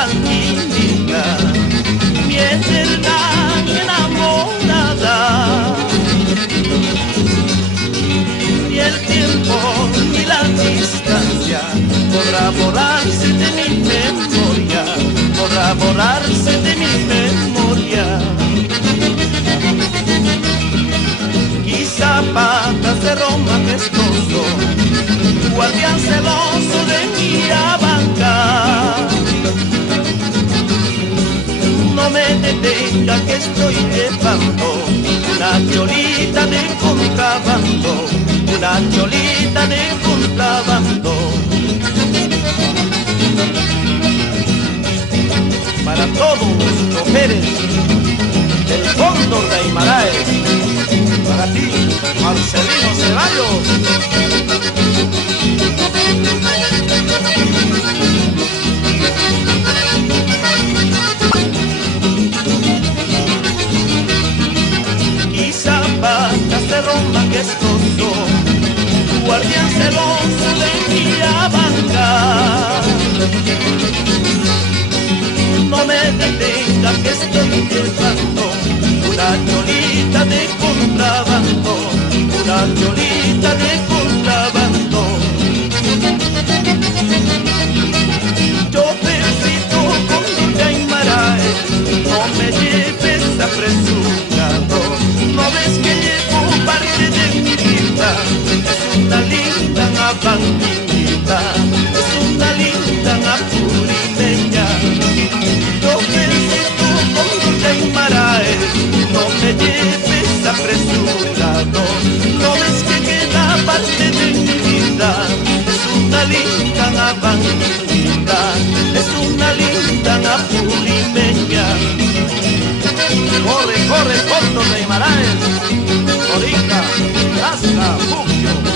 abanquinica, mi eterna enamorada. Ni el tiempo ni la distancia podrá borrarse de mi memoria, podrá borrarse de mi memoria. Quizá patas de Roma gestoso, guardián celoso de mi abanca. No me detenga que estoy llevando una cholita de contrabando, una cholita de contrabando. Para todos los choferes del Cóndor de Aymaraes, para ti, Marcelino Ceballos. Quizá patas de Roma gestoso, guardián celoso de mi abanca. No me detenga que estoy llevando una cholita de contrabando, una cholita de contrabando. Chofercito Cóndor de Aymaraes, no me lleves apresurado, no ves que llevo parte de mi vida. Es una linda abanquinita, es una linda apurimeña. Chofercito Cóndor de Aymaraes, no me lleves apresurado, no ves que queda parte de mi vida. Es una linda abanquinita, es una linda apurimeña. Corre, corre, Cóndor de Aymaraes, Orica, Tasca, Fugio.